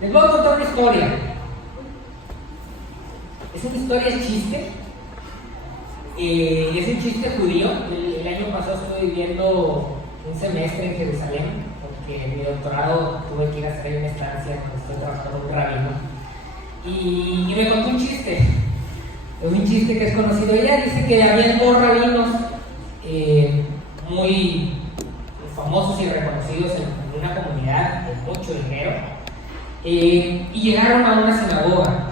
Les voy a contar una historia. Es una historia chiste. Es un chiste judío. El año pasado estuve viviendo un semestre en Jerusalén, porque en mi doctorado tuve que ir a hacer una estancia cuando estoy trabajando en un rabino. Y me contó un chiste. Es un chiste que es conocido. Ella dice que había dos rabinos muy famosos y reconocidos en una comunidad de mucho dinero, y llegaron a una sinagoga.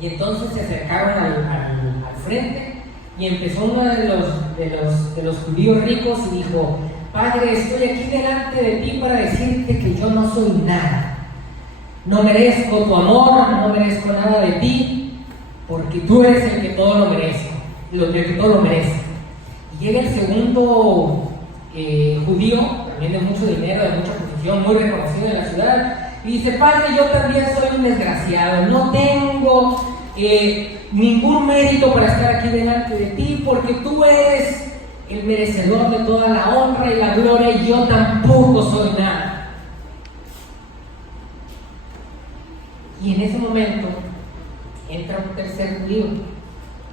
Y entonces se acercaron al frente y empezó uno de los judíos ricos y dijo: Padre, estoy aquí delante de ti para decirte que yo no soy nada. No merezco tu amor, no merezco nada de ti, porque tú eres el que todo lo merece, el que todo lo merece. Y llega el segundo judío, también de mucho dinero, de mucha posición, muy reconocido en la ciudad, y dice: Padre, yo también soy un desgraciado, no tengo ningún mérito para estar aquí delante de ti, porque tú eres el merecedor de toda la honra y la gloria, y yo tampoco soy nada. Y en ese momento entra un tercer judío,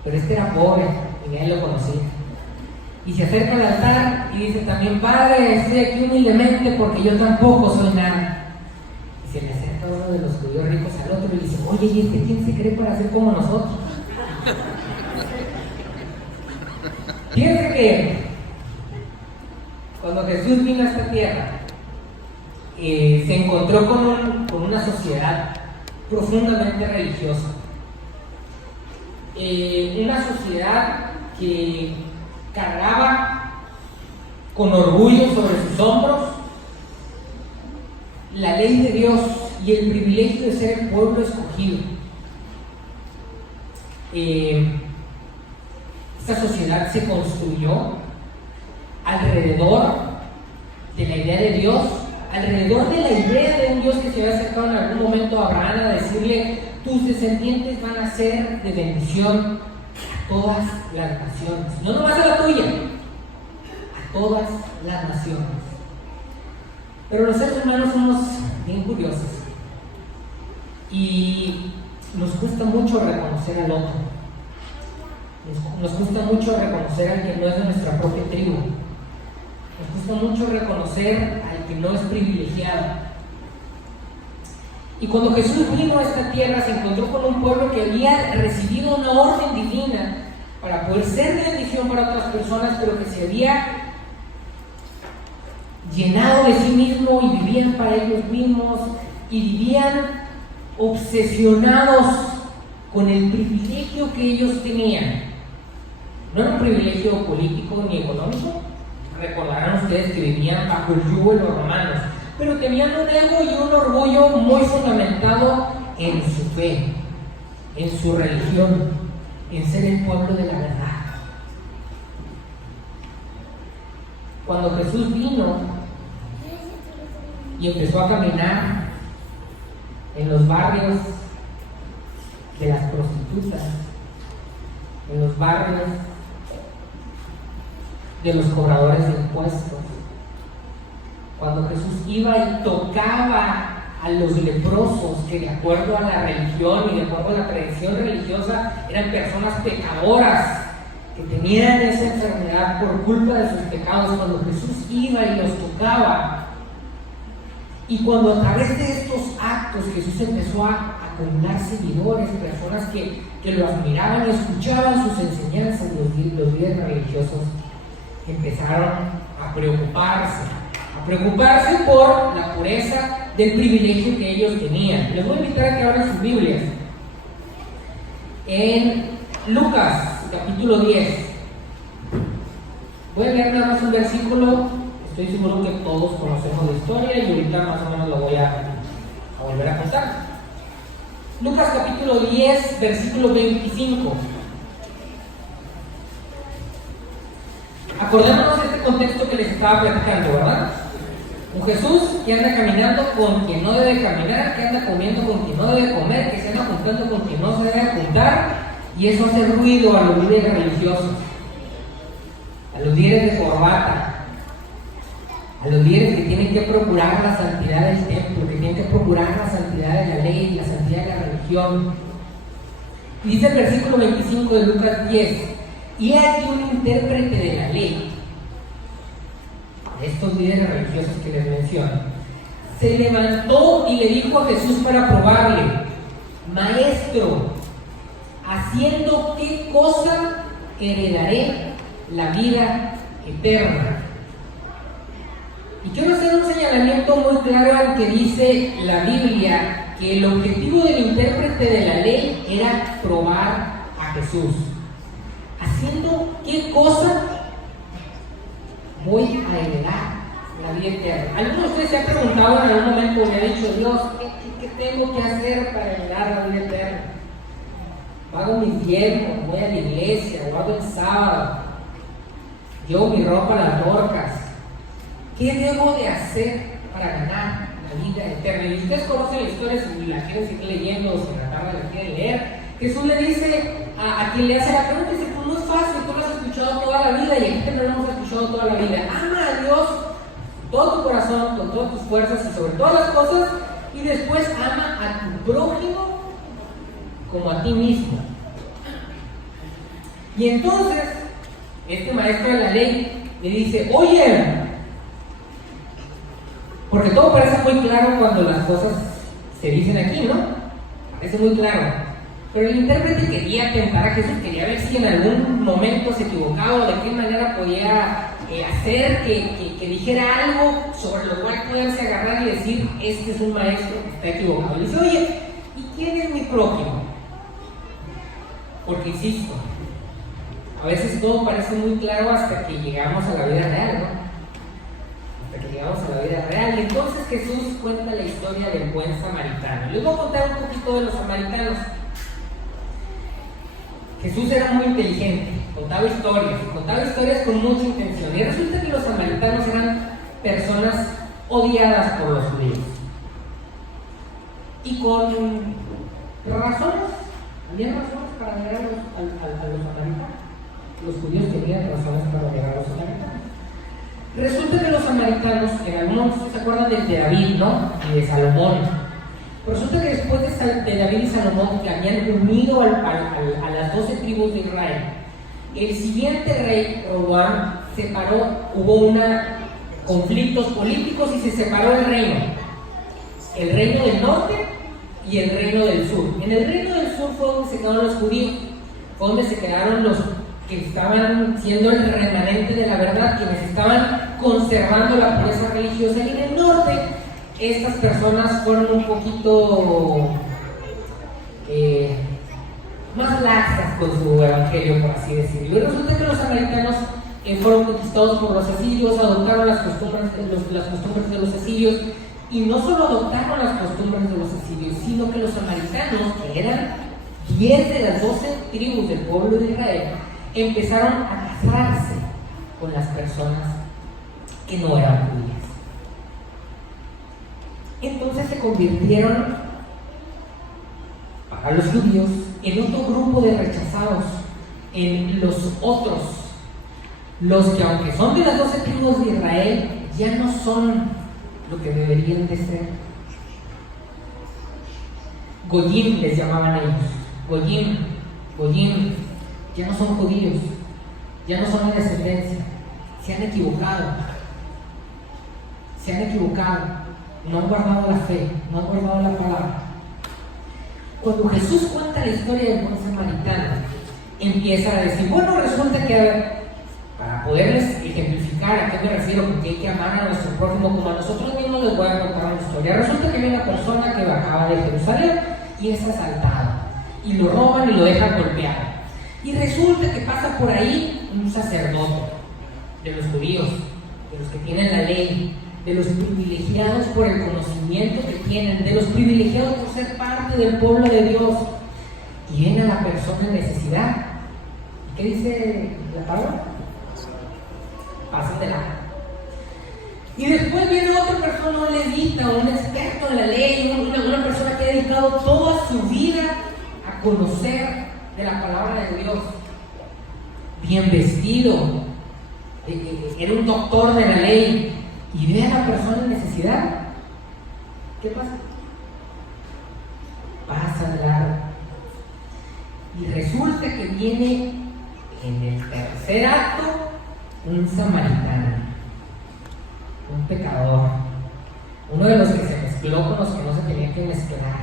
pero este era pobre y nadie lo conocía. Y se acerca al altar y dice también: Padre, estoy aquí humildemente porque yo tampoco soy nada. Y se le acerca uno de los judíos ricos al otro y le dice: Oye, ¿y este quién se cree para ser como nosotros? Fíjense que cuando Jesús vino a esta tierra, se encontró con una sociedad profundamente religiosa. Una sociedad que cargaba con orgullo sobre sus hombros la ley de Dios y el privilegio de ser el pueblo escogido. Esta sociedad se construyó alrededor de la idea de Dios, alrededor de la idea de un Dios que se había acercado en algún momento a Abraham a decirle: tus descendientes van a ser de bendición a todas las naciones, no nomás a la tuya, a todas las naciones. Pero los seres humanos somos bien curiosos y nos cuesta mucho reconocer al otro, nos cuesta mucho reconocer al que no es de nuestra propia tribu, nos cuesta mucho reconocer al que no es privilegiado. Y cuando Jesús vino a esta tierra, se encontró con un pueblo que había recibido una orden divina para poder ser de bendición para otras personas, pero que se había llenado de sí mismo y vivían para ellos mismos y vivían obsesionados con el privilegio que ellos tenían. No era un privilegio político ni económico. Recordarán ustedes que vivían bajo el yugo de los romanos, pero tenían un ego y un orgullo muy fundamentado en su fe, en su religión, en ser el pueblo de la verdad. Cuando Jesús vino y empezó a caminar en los barrios de las prostitutas, en los barrios de los cobradores de impuestos, cuando Jesús iba y tocaba a los leprosos, que de acuerdo a la religión y de acuerdo a la tradición religiosa eran personas pecadoras que tenían esa enfermedad por culpa de sus pecados, cuando Jesús iba y los tocaba, y cuando a través de estos actos Jesús empezó a acumular seguidores, personas que lo admiraban y escuchaban sus enseñanzas, los líderes religiosos empezaron a preocuparse por la pureza del privilegio que ellos tenían. Les voy a invitar a que abran sus Biblias en Lucas capítulo 10. Voy a leer nada más un versículo. Estoy seguro que todos conocemos la historia y ahorita más o menos lo voy a volver a contar. Lucas capítulo 10, versículo 25. Acordémonos de este contexto que les estaba platicando, ¿verdad? Un Jesús que anda caminando con quien no debe caminar, que anda comiendo con quien no debe comer, que se anda juntando con quien no se debe juntar, y eso hace ruido a los líderes religiosos, a los líderes de corbata, a los líderes que tienen que procurar la santidad del templo, que tienen que procurar procurar la santidad de la ley, la santidad de la religión. Y dice el versículo 25 de Lucas 10: y he aquí un intérprete de la ley, de estos líderes religiosos que les menciono, se levantó y le dijo a Jesús para probarle: Maestro, ¿haciendo qué cosa heredaré la vida eterna? Y quiero hacer un señalamiento muy claro al que dice la Biblia, que el objetivo del intérprete de la ley era probar a Jesús. ¿Haciendo qué cosa voy a heredar la vida eterna? ¿Alguno de ustedes se ha preguntado en algún momento, me ha dicho: Dios, ¿qué tengo que hacer para heredar la vida eterna? Pago mis diezmos, voy a la iglesia, o hago el sábado, llevo mi ropa a las torcas. ¿Qué debo de hacer para ganar la vida eterna? Y ustedes conocen la historia, si la quieren seguir leyendo o si la quieren leer. Jesús le dice a quien le hace la pregunta, dice: pues no es fácil, tú lo has escuchado toda la vida y aquí no lo hemos escuchado toda la vida. Ama a Dios con todo tu corazón, con todas tus fuerzas y sobre todas las cosas, y después ama a tu prójimo como a ti mismo. Y entonces este maestro de la ley le dice: oye, porque todo parece muy claro cuando las cosas se dicen aquí, ¿no? Parece muy claro. Pero el intérprete quería tentar a Jesús, quería ver si en algún momento se equivocaba, de qué manera podía hacer que dijera algo sobre lo cual poderse agarrar y decir: este es un maestro que está equivocado. Y dice: oye, ¿y quién es mi prójimo? Porque insisto, a veces todo parece muy claro hasta que llegamos a la vida real, ¿no? Hasta que llegamos a la vida real. Y entonces Jesús cuenta la historia del buen samaritano. Les voy a contar un poquito de los samaritanos. Jesús era muy inteligente, contaba historias con mucha intención. Y resulta que los samaritanos eran personas odiadas por los judíos. Y con razones, había razones para odiar a los samaritanos. Los judíos tenían razones para odiar a los samaritanos. Resulta que los samaritanos, en algunos se acuerdan de David, ¿no? Y de Salomón. Resulta que después de David y Salomón, que habían unido a las 12 tribus de Israel, el siguiente rey, Roboam, hubo conflictos políticos y se separó el reino del norte y el reino del sur. En el reino del sur fue donde se quedaron los judíos, fue donde se quedaron los que estaban siendo el remanente de la verdad, quienes estaban conservando la pureza religiosa. Y en el norte, estas personas fueron un poquito más laxas con su evangelio, por así decirlo. Y resulta que los samaritanos fueron conquistados por los asirios, adoptaron las costumbres de los asirios, y no solo adoptaron las costumbres de los asirios, sino que los samaritanos, que eran 10 de las 12 tribus del pueblo de Israel, empezaron a casarse con las personas que no eran judías. Entonces se convirtieron, para los judíos, en otro grupo de rechazados, en los otros, los que, aunque son de las 12 tribus de Israel, ya no son lo que deberían de ser. Goyim les llamaban ellos. Goyim, ya no son judíos, ya no son de descendencia, se han equivocado, no han guardado la fe, no han guardado la palabra. Cuando Jesús cuenta la historia del buen samaritano, empieza a decir: bueno, resulta que, para poderles ejemplificar a qué me refiero, porque hay que amar a nuestro prójimo como a nosotros mismos, les voy a contar una historia. Resulta que hay una persona que bajaba de Jerusalén y es asaltado, y lo roban y lo dejan golpeado. Y resulta que pasa por ahí un sacerdote de los judíos, de los que tienen la ley, de los privilegiados por el conocimiento que tienen, de los privilegiados por ser parte del pueblo de Dios. Y ven a la persona en necesidad. ¿Y qué dice la palabra? Pasan de largo. Y después viene otra persona, un levita, un experto en la ley, una persona que ha dedicado toda su vida a conocer de la palabra de Dios, bien vestido, era un doctor de la ley, y ve a la persona en necesidad. ¿Qué pasa? viene en el tercer acto un samaritano, un pecador, uno de los que se mezcló con los que no se tenían que mezclar,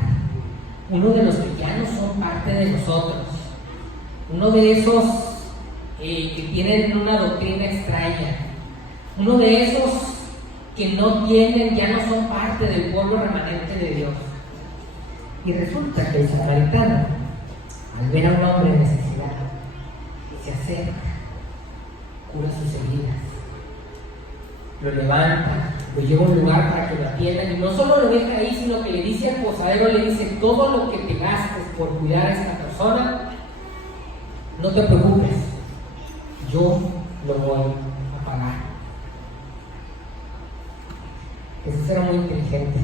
uno de los que ya no son parte de nosotros, uno de esos que tienen una doctrina extraña, uno de esos que ya no son parte del pueblo remanente de Dios. Y resulta que el samaritano, al ver a un hombre en necesidad, se acerca, cura sus heridas, lo levanta, lo lleva a un lugar para que lo atiendan, y no solo lo deja ahí, sino que le dice al posadero, le dice: todo lo que te gastes por cuidar a esta persona, no te preocupes, yo lo voy a pagar. Jesús era muy inteligente.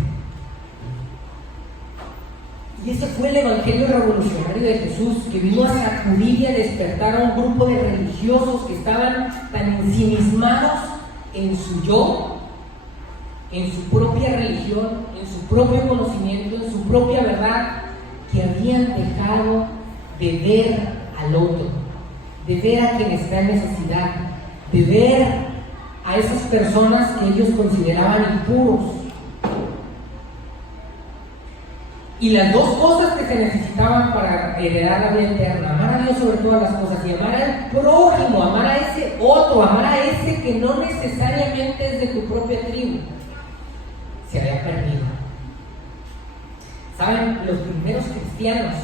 Y ese fue el evangelio revolucionario de Jesús, que vino a sacudir y a despertar a un grupo de religiosos que estaban tan ensimismados en su yo, en su propia religión, en su propio conocimiento, en su propia verdad, que habían dejado de ver al otro, de ver a quien está en necesidad, de ver a esas personas que ellos consideraban impuros. Y las dos cosas que se necesitaban para heredar la vida eterna: amar a Dios sobre todas las cosas y amar al prójimo, amar a ese otro, amar a ese que no necesariamente es de tu propia tribu, se había perdido. ¿Saben? Los primeros cristianos,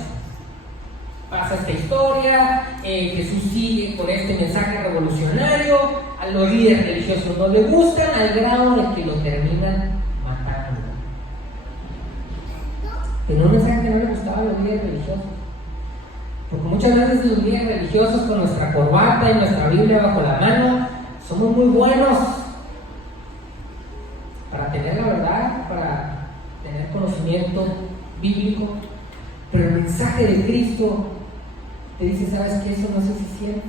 pasa esta historia, Jesús sigue con este mensaje revolucionario, a los líderes religiosos no les gustan, al grado de que lo terminan matando. Pero un mensaje que no le gustaba a los líderes religiosos, porque muchas veces los líderes religiosos, con nuestra corbata y nuestra Biblia bajo la mano, somos muy buenos para tener la verdad, para tener conocimiento bíblico, pero el mensaje de Cristo te dice: sabes que eso no es suficiente,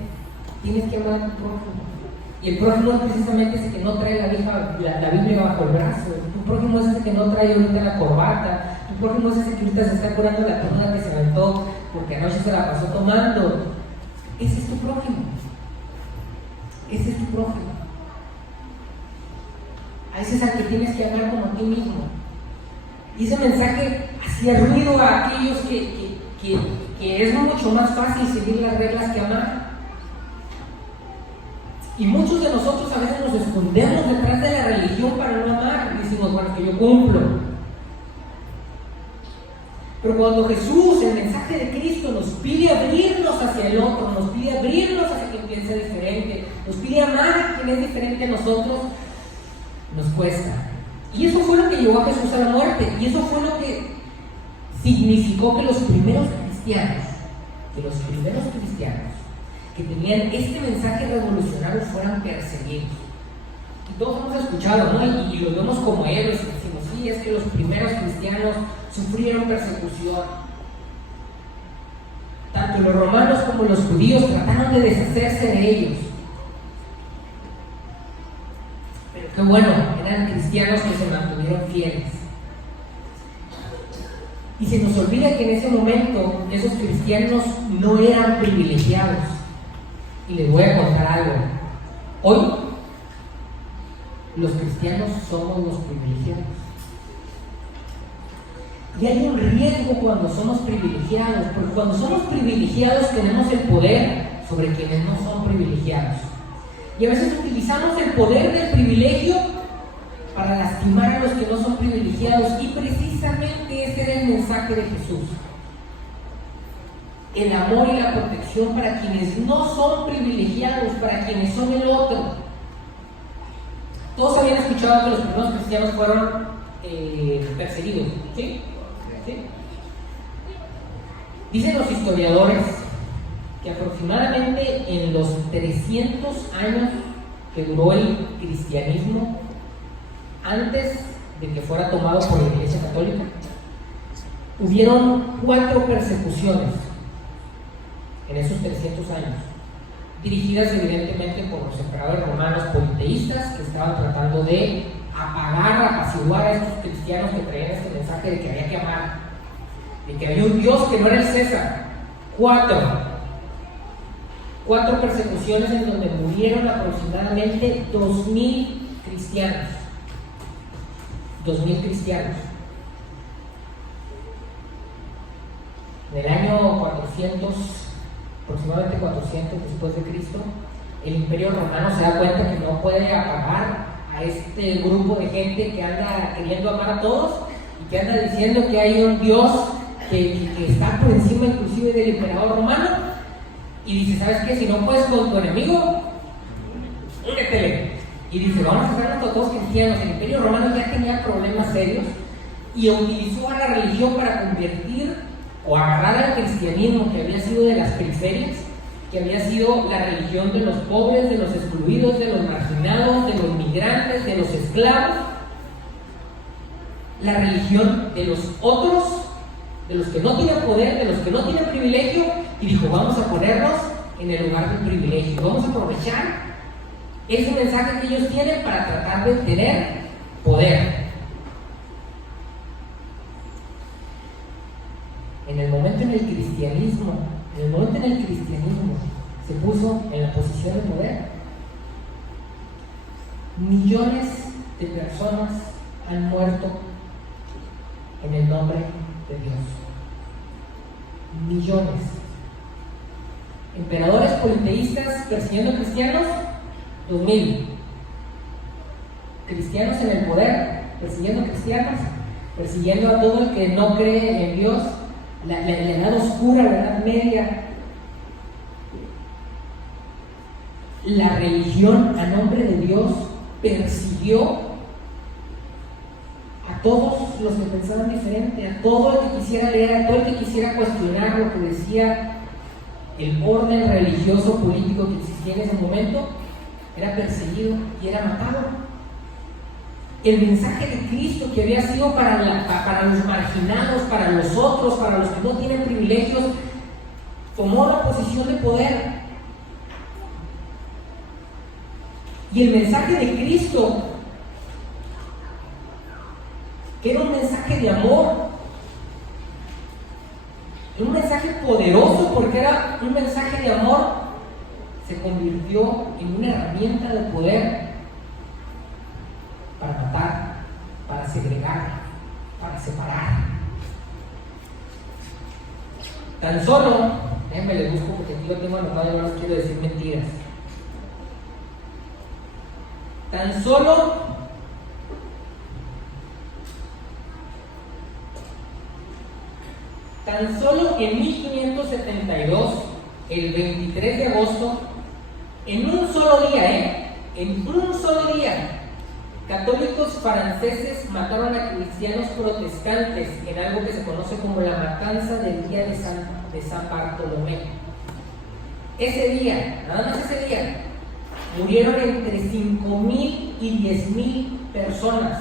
tienes que amar a tu prójimo. Y el prójimo es precisamente ese que no trae la Biblia bajo el brazo, tu prójimo es ese que no trae ahorita la corbata, tu prójimo es ese que ahorita se está curando la cruda que se aventó porque anoche se la pasó tomando. Ese es tu prójimo, ese es tu prójimo. A ese es al que tienes que amar como a ti mismo. Y ese mensaje hacía ruido a aquellos que es mucho más fácil seguir las reglas que amar. Y muchos de nosotros a veces nos escondemos detrás de la religión para no amar. Y decimos: bueno, que yo cumplo. Pero cuando Jesús, el mensaje de Cristo, nos pide abrirnos hacia el otro, nos pide abrirnos hacia quien piensa diferente, nos pide amar a quien es diferente a nosotros, nos cuesta. Y eso fue lo que llevó a Jesús a la muerte. Y eso fue lo que significó que los primeros cristianos que tenían este mensaje revolucionario fueran perseguidos. Y todos hemos escuchado, ¿no? Y lo vemos como héroes y decimos: sí, es que los primeros cristianos sufrieron persecución. Tanto los romanos como los judíos trataron de deshacerse de ellos. Pero qué bueno, eran cristianos que se mantuvieron fieles. Y se nos olvida que en ese momento esos cristianos no eran privilegiados. Y les voy a contar algo. Hoy, los cristianos somos los privilegiados. Y hay un riesgo cuando somos privilegiados, porque cuando somos privilegiados tenemos el poder sobre quienes no son privilegiados. Y a veces utilizamos el poder del privilegio para lastimar a los que no son privilegiados. Y precisamente ese era el mensaje de Jesús: el amor y la protección para quienes no son privilegiados, para quienes son el otro. Todos habían escuchado que los primeros cristianos fueron perseguidos, ¿sí? ¿Sí? Dicen los historiadores que aproximadamente en los 300 años que duró el cristianismo, antes de que fuera tomado por la Iglesia Católica, hubieron 4 persecuciones en esos 300 años, dirigidas evidentemente por los emperadores romanos politeístas que estaban tratando de apaciguar a estos cristianos que traían este mensaje de que había que amar, de que había un Dios que no era el César. 4. 4 persecuciones en donde murieron aproximadamente 2,000 cristianos. 2,000 cristianos. En el año 400, aproximadamente 400 después de Cristo, el Imperio Romano se da cuenta que no puede apagar a este grupo de gente que anda queriendo amar a todos y que anda diciendo que hay un Dios que está por encima inclusive del emperador romano, y dice, ¿sabes qué? Si no puedes con tu enemigo, únetele. Y dice, vamos a hacernos todos cristianos. El Imperio Romano ya tenía problemas serios y utilizó a la religión para convertir o agarrar al cristianismo, que había sido de las periferias, que había sido la religión de los pobres, de los excluidos, de los marginados, de los migrantes, de los esclavos, la religión de los otros, de los que no tienen poder, de los que no tienen privilegio, y dijo, vamos a ponernos en el lugar del privilegio, vamos a aprovechar ese mensaje que ellos tienen para tratar de tener poder. En el momento en el cristianismo se puso en la posición de poder, millones de personas han muerto en el nombre de Dios. Millones. Emperadores politeístas persiguiendo cristianos, 2,000. Cristianos en el poder persiguiendo cristianos, persiguiendo a todo el que no cree en Dios, la edad oscura, la edad media. La religión a nombre de Dios persiguió a todos los que pensaban diferente, a todo el que quisiera leer, a todo el que quisiera cuestionar lo que decía el orden religioso político que existía en ese momento. Era perseguido y era matado. El mensaje de Cristo, que había sido para los marginados, para los otros, para los que no tienen privilegios, tomó la posición de poder. Y el mensaje de Cristo, que era un mensaje de amor, un mensaje poderoso porque era un mensaje de amor, se convirtió en una herramienta de poder para matar, para segregar, para separar. Tan solo, déjenme les busco porque aquí lo tengo anotado y no les quiero decir mentiras. Tan solo en 1572, el 23 de agosto, en un solo día, católicos franceses mataron a cristianos protestantes en algo que se conoce como la matanza del día de San Bartolomé. Ese día, nada más ese día, murieron entre 5,000 y 10,000 personas.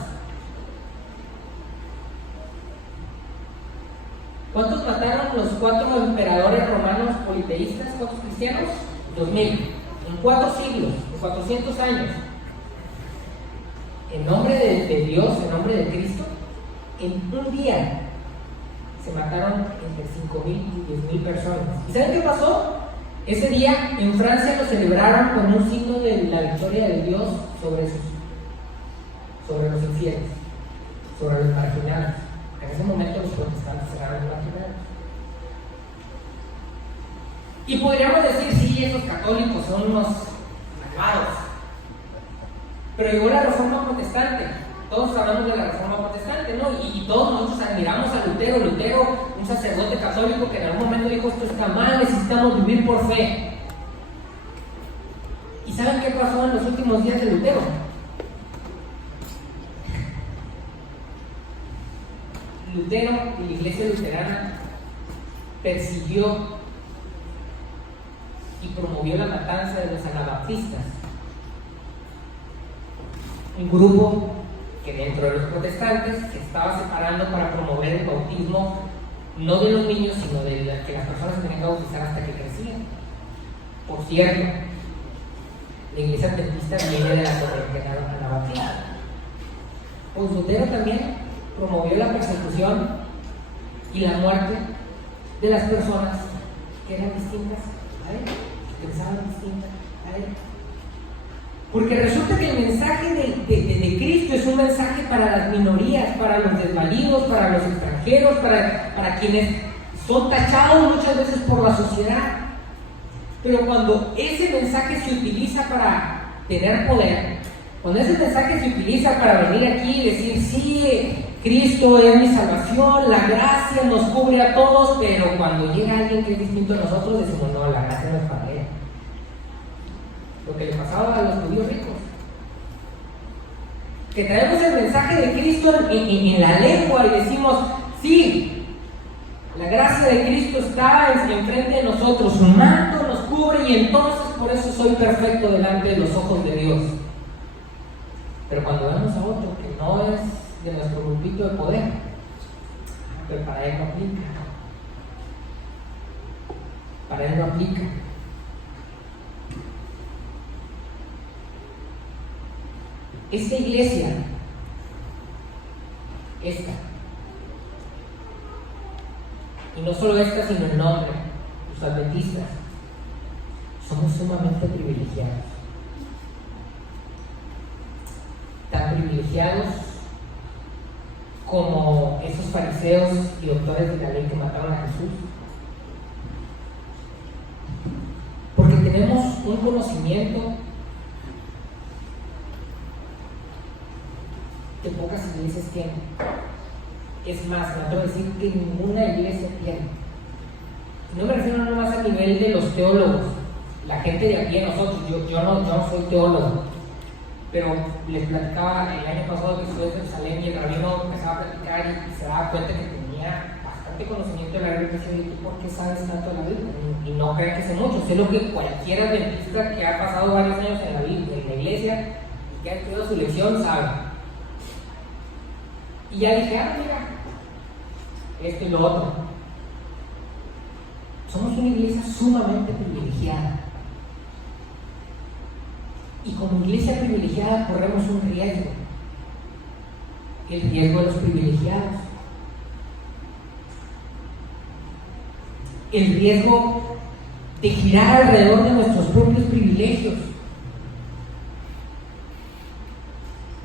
¿Cuántos mataron los 4 emperadores romanos politeístas? ¿Cuántos cristianos? 2,000. En 4 siglos, en 400 años. En nombre de Dios, en nombre de Cristo, en un día se mataron entre 5,000 y 10,000 personas. ¿Y saben qué pasó? Ese día en Francia lo celebraron con un signo de la victoria de Dios sobre los infieles, sobre los marginados. En ese momento los protestantes eran los marginados. Y podríamos decir, sí, esos católicos son unos malvados. Pero llegó la Reforma Protestante. Todos hablamos de la Reforma Protestante, ¿no? Y todos nosotros admiramos a Lutero. Lutero, un sacerdote católico que en algún momento dijo, esto está mal, necesitamos vivir por fe. ¿Y saben qué pasó en los últimos días de Lutero? Lutero y la iglesia luterana persiguió y promovió la matanza de los anabaptistas, un grupo que dentro de los protestantes se estaba separando para promover el bautismo no de los niños, sino de que las personas se tenían que bautizar hasta que crecían. Por cierto, la iglesia adventista viene de la corriente anabaptista. Pues Lutero también promovió la persecución y la muerte de las personas que eran distintas a él. pensaban distinto a él. Porque resulta que el mensaje de Cristo es un mensaje para las minorías, para los desvalidos, para los extranjeros, para quienes son tachados muchas veces por la sociedad. Pero cuando ese mensaje se utiliza para tener poder, cuando ese mensaje se utiliza para venir aquí y decir, sí, Cristo es mi salvación, la gracia nos cubre a todos, pero cuando llega alguien que es distinto a nosotros, decimos, no, la gracia no es para él. Lo que le pasaba a los judíos ricos. Que traemos el mensaje de Cristo en la lengua y decimos, sí, la gracia de Cristo está enfrente de nosotros, su manto nos cubre y entonces por eso soy perfecto delante de los ojos de Dios. Pero cuando vemos a otro que no es de nuestro grupito de poder, pero para él no aplica. Para él no aplica. Esta iglesia, y no solo esta, sino el nombre, los adventistas, somos sumamente privilegiados. Tan privilegiados como esos fariseos y doctores de la ley que mataron a Jesús. Porque tenemos un conocimiento que pocas iglesias tienen. Es más, me atrevo a decir que ninguna iglesia tiene. No me refiero nada más a nivel de los teólogos, la gente de aquí, nosotros. Yo no soy teólogo, pero les platicaba el año pasado que estuve en Jerusalén y el rabino empezaba a platicar y se daba cuenta que tenía bastante conocimiento de la Biblia. Y decía, ¿por qué sabes tanto de la Biblia? Y no crean que sé mucho, sé lo que cualquier adventista que ha pasado varios años en la iglesia y que ha estudiado su lección sabe. Y ya dije, mira, esto y lo otro. Somos una iglesia sumamente privilegiada. Y como iglesia privilegiada corremos un riesgo. El riesgo de los privilegiados. El riesgo de girar alrededor de nuestros propios privilegios.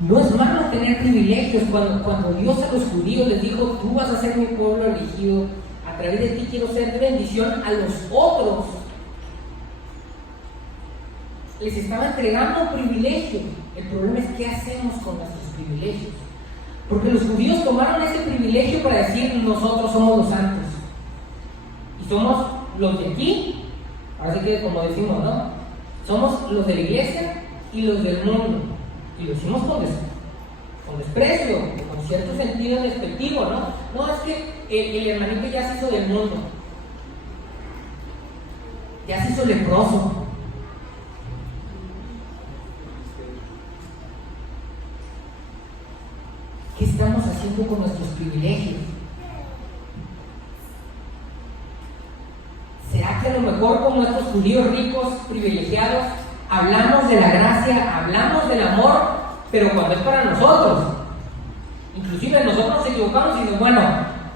No es malo tener privilegios. Cuando Dios a los judíos les dijo, tú vas a ser mi pueblo elegido, a través de ti quiero ser de bendición a los otros, les estaba entregando privilegios. El problema es qué hacemos con nuestros privilegios. Porque los judíos tomaron ese privilegio para decir, nosotros somos los santos. Y somos los de aquí, ahora sí que como decimos, ¿no? Somos los de la iglesia y los del mundo. Y lo hicimos con desprecio, con cierto sentido despectivo, ¿no? No, es que el hermanito ya se hizo del mundo, ya se hizo leproso. ¿Qué estamos haciendo con nuestros privilegios? ¿Será que a lo mejor como estos judíos ricos, privilegiados, hablamos de la gracia, hablamos del amor, pero cuando es para nosotros? Inclusive nosotros nos equivocamos y decimos, bueno,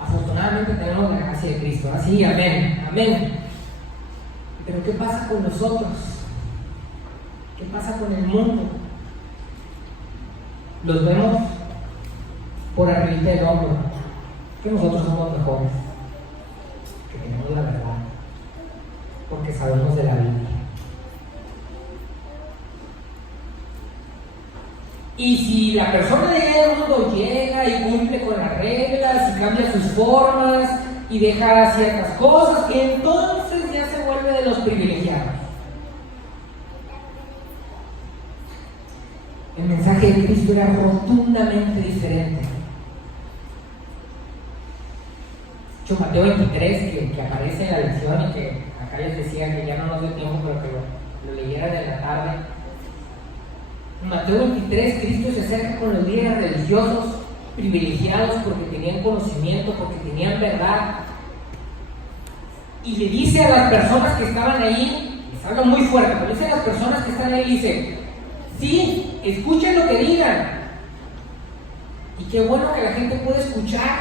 afortunadamente tenemos la gracia de Cristo, así, amén, amén. Pero ¿qué pasa con nosotros? ¿Qué pasa con el mundo? Los vemos por arriba del hombro, que nosotros somos mejores, que tenemos la verdad, porque sabemos de la Biblia. Y si la persona de allá del mundo llega y cumple con las reglas y cambia sus formas y deja ciertas cosas, entonces ya se vuelve de los privilegiados. El mensaje de Cristo era rotundamente diferente. Mateo 23, que aparece en la lección y que acá les decía que ya no nos dio tiempo, pero que lo leyeran en la tarde. En Mateo 23, Cristo se acerca con los líderes religiosos privilegiados porque tenían conocimiento, porque tenían verdad, y le dice a las personas que estaban ahí, les habla muy fuerte, pero dice a las personas que están ahí, dice, sí, escuchen lo que digan. Y qué bueno que la gente puede escuchar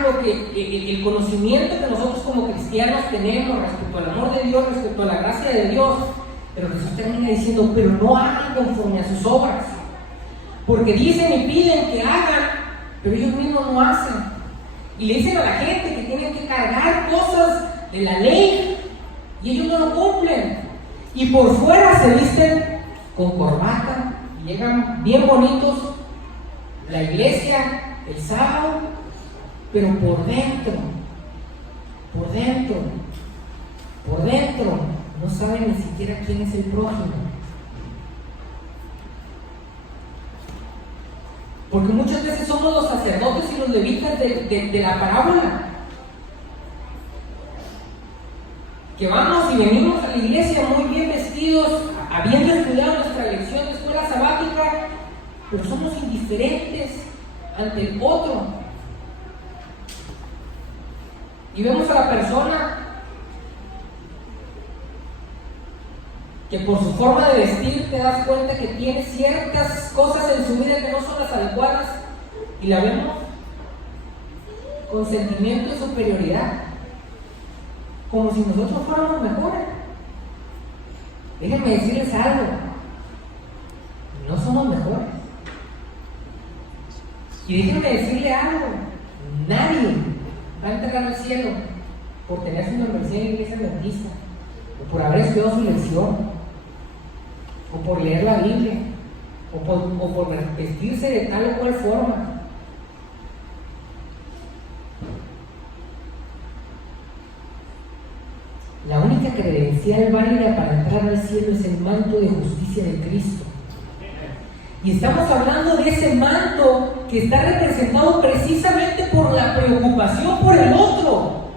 el conocimiento que nosotros como cristianos tenemos respecto al amor de Dios, respecto a la gracia de Dios. Pero Jesús termina diciendo, pero no hagan conforme a sus obras. Porque dicen y piden que hagan, pero ellos mismos no hacen. Y le dicen a la gente que tienen que cargar cosas de la ley, y ellos no lo cumplen. Y por fuera se visten con corbata, y llegan bien bonitos a la iglesia el sábado, pero por dentro no saben ni siquiera quién es el prójimo. Porque muchas veces somos los sacerdotes y los levitas de la parábola, que vamos y venimos a la iglesia muy bien vestidos, habiendo estudiado nuestra lección de escuela sabática, pero somos indiferentes ante el otro. Y vemos a la persona que por su forma de vestir te das cuenta que tiene ciertas cosas en su vida que no son las adecuadas, y la vemos con sentimiento de superioridad, como si nosotros fuéramos mejores. Déjenme decirles algo, no somos mejores. Y déjenme decirle algo, nadie va a entrar al cielo por tener su membresía en la iglesia adventista, o por haber estudiado su lección, o por leer la Biblia, o por vestirse de tal o cual forma. La única credencial válida para entrar al cielo es el manto de justicia de Cristo. Y estamos hablando de ese manto que está representado precisamente por la preocupación por el otro.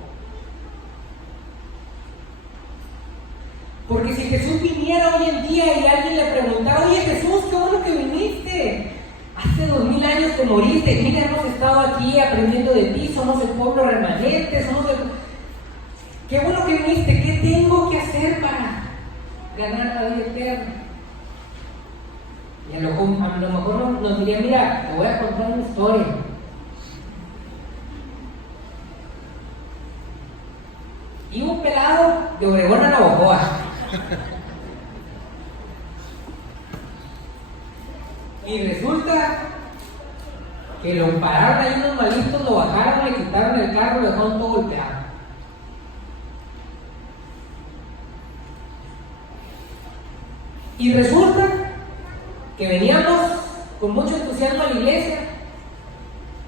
Porque si Jesús viniera hoy en día y alguien le preguntara, oye Jesús, qué bueno que viniste, hace 2000 años que moriste, mira, hemos estado aquí aprendiendo de ti, somos el pueblo remanente, qué bueno que viniste, ¿qué tengo que hacer para ganar la vida eterna? Y a lo mejor nos diría, mira, te voy a contar una historia. Y un pelado de Obregón a Navajoa. Y resulta que lo pararon ahí unos malitos, lo bajaron, le quitaron el carro, lo dejaron todo golpeado. Y resulta que veníamos con mucho entusiasmo a la iglesia,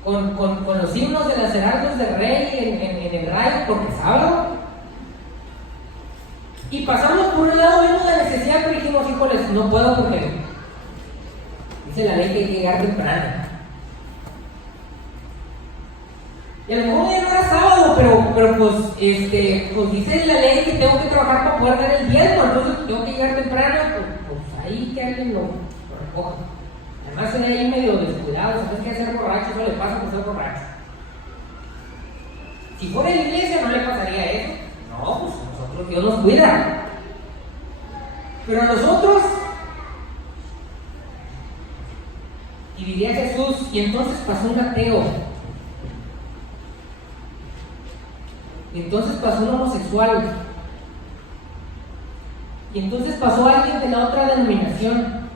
con los himnos de las heraldos del rey en el radio, porque es sábado. Y pasamos por un lado, vimos la necesidad, pero dijimos, híjoles, no puedo porque dice la ley que hay que llegar temprano. Y a lo mejor ya no era sábado, pero pues dice la ley que tengo que trabajar para poder dar el diezmo, entonces tengo que llegar temprano, pues ahí que alguien lo recoja. Además sería ahí medio descuidado, ¿sabes qué? Ser borracho, eso le pasa por ser borracho. Si fuera en la iglesia no le pasaría eso. No, pues nosotros Dios nos cuida. Pero a nosotros, y diría Jesús, y entonces pasó un ateo, y entonces pasó un homosexual, y entonces pasó alguien de la otra denominación,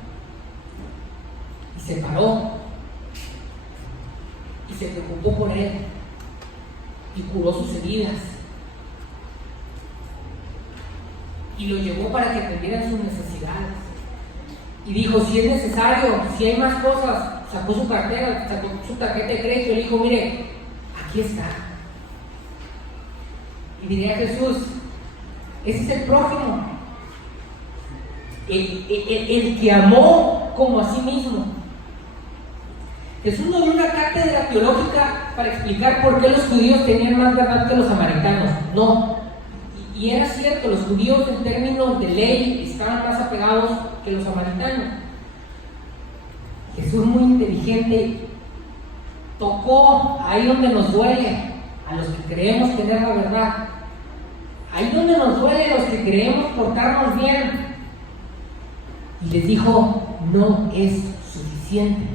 y se paró, y se preocupó por él, y curó sus heridas, y lo llevó para que atendieran sus necesidades. Y dijo, si es necesario, si hay más cosas, sacó su cartera, sacó su tarjeta de crédito y le dijo, mire, aquí está. Y diría Jesús, ese es el prójimo, el que amó como a sí mismo. Jesús no dio una cátedra teológica para explicar por qué los judíos tenían más verdad que los samaritanos, no. Y era cierto, los judíos en términos de ley estaban más apegados que los samaritanos. Jesús, muy inteligente, tocó ahí donde nos duele a los que creemos tener la verdad, ahí donde nos duele a los que creemos portarnos bien, y les dijo, no es suficiente,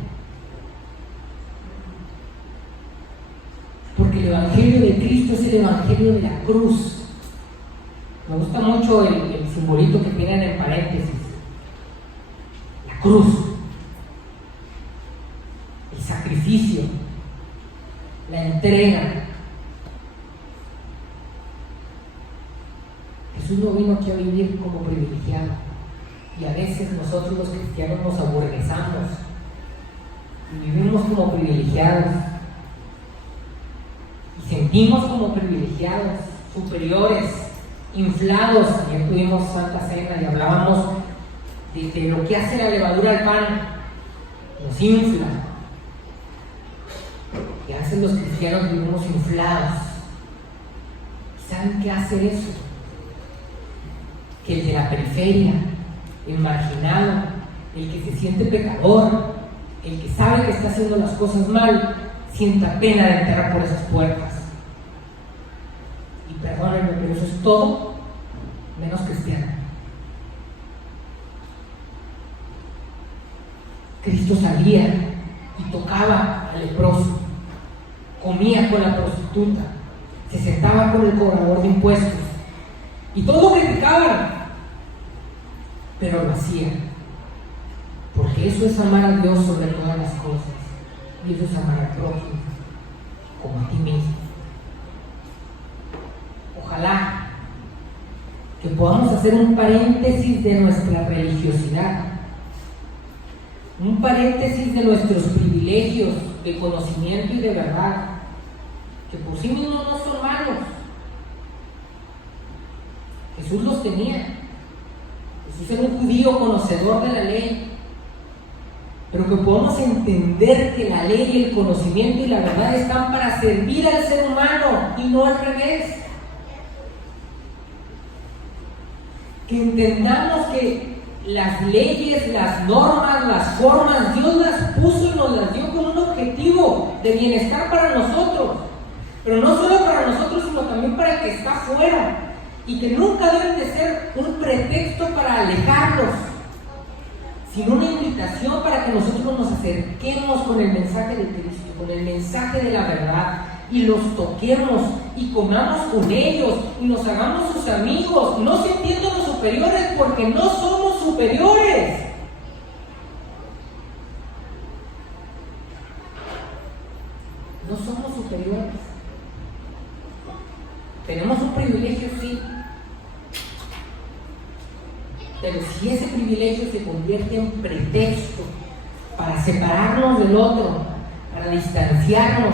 porque el evangelio de Cristo es el evangelio de la cruz. Me gusta mucho el simbolito que tienen en paréntesis. La cruz, el sacrificio, la entrega. Jesús no vino aquí a vivir como privilegiado. Y a veces nosotros los cristianos nos aburguesamos y vivimos como privilegiados. Y sentimos como privilegiados, superiores, inflados. Ayer tuvimos Santa Cena y hablábamos de lo que hace la levadura al pan. Nos infla. Y a veces los cristianos vivimos inflados. ¿Saben qué hace eso? Que el de la periferia, el marginado, el que se siente pecador, el que sabe que está haciendo las cosas mal, sienta pena de entrar por esas puertas. Y perdónenme, pero eso es todo menos cristiano. Cristo salía y tocaba al leproso, comía con la prostituta, se sentaba con el cobrador de impuestos, y todos lo criticaban, pero lo hacía, porque eso es amar a Dios sobre todas las cosas, y eso es amar al prójimo como a ti mismo. Ojalá que podamos hacer un paréntesis de nuestra religiosidad, un paréntesis de nuestros privilegios de conocimiento y de verdad, que por sí mismos no son malos. Jesús los tenía. Jesús era un judío conocedor de la ley, pero que podamos entender que la ley y el conocimiento y la verdad están para servir al ser humano y no al revés. Que entendamos que las leyes, las normas, las formas, Dios las puso y nos las dio con un objetivo de bienestar para nosotros, pero no solo para nosotros, sino también para el que está afuera, y que nunca deben de ser un pretexto para alejarlos, sino una invitación para que nosotros nos acerquemos con el mensaje de Cristo, con el mensaje de la verdad, y los toquemos y comamos con ellos y nos hagamos sus amigos, no sintiéndonos superiores, porque no somos superiores. No somos superiores. Tenemos un privilegio, sí, pero si ese privilegio se convierte en pretexto para separarnos del otro, para distanciarnos,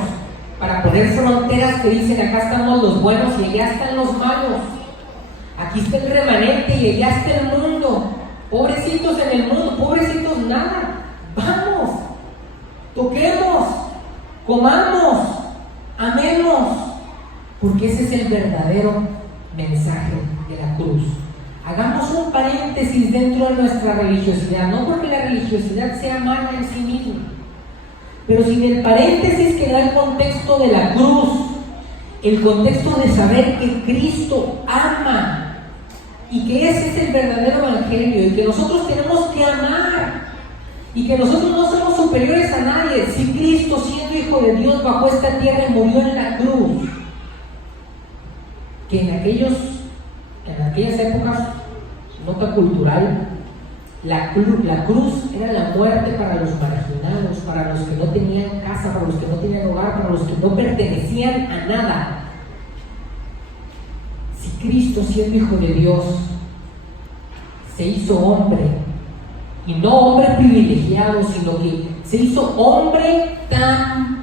para poner fronteras que dicen acá estamos los buenos y allá están los malos, aquí está el remanente y allá está el mundo, pobrecitos en el mundo, pobrecitos nada, vamos, toquemos, comamos, amemos, porque ese es el verdadero mensaje de la cruz. Hagamos un paréntesis dentro de nuestra religiosidad, no porque la religiosidad sea mala en sí misma, pero sin el paréntesis que da el contexto de la cruz, el contexto de saber que Cristo ama y que ese es el verdadero evangelio y que nosotros tenemos que amar y que nosotros no somos superiores a nadie. Si Cristo, siendo Hijo de Dios, bajó esta tierra y murió en la cruz, que en aquellas épocas, nota cultural, la cruz era la muerte para los marginados, para los que no tenían casa, para los que no tenían hogar, para los que no pertenecían a nada. Si Cristo, siendo Hijo de Dios, se hizo hombre, y no hombre privilegiado, sino que se hizo hombre tan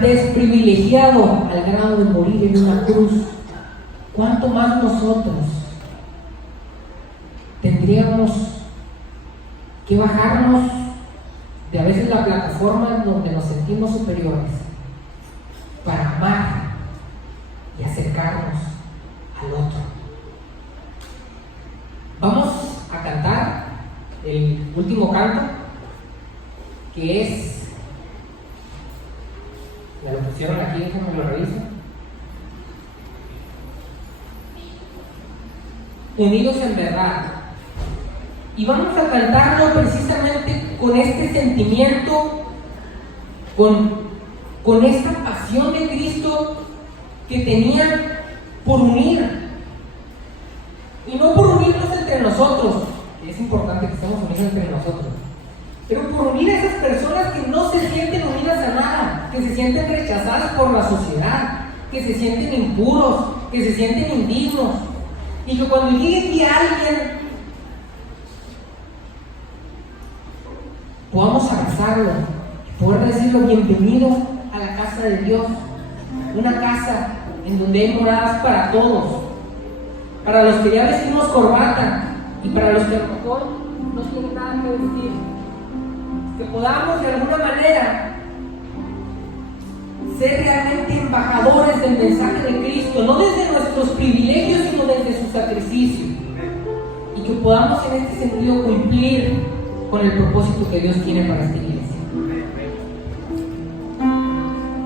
desprivilegiado al grado de morir en una cruz, ¿cuánto más nosotros tendríamos que bajarnos de a veces la plataforma en donde nos sentimos superiores para amar y acercarnos al otro? Vamos a cantar el último canto, que es, me lo pusieron aquí, déjenme lo reviso. Unidos en verdad. Y vamos a cantarlo precisamente con este sentimiento, con esta pasión de Cristo que tenía por unir. Y no por unirnos entre nosotros, que es importante que estemos unidos entre nosotros, pero por unir a esas personas que no se sienten unidas a nada, que se sienten rechazadas por la sociedad, que se sienten impuros, que se sienten indignos, y que cuando llegue aquí alguien podamos abrazarlo, poder decirlo bienvenido a la casa de Dios, una casa en donde hay moradas para todos, para los que ya vestimos corbata y para los que a lo mejor no tienen nada que vestir, que podamos de alguna manera ser realmente embajadores del mensaje de Cristo, no desde nuestros privilegios, sino desde su sacrificio, y que podamos en este sentido cumplir con el propósito que Dios tiene para este día.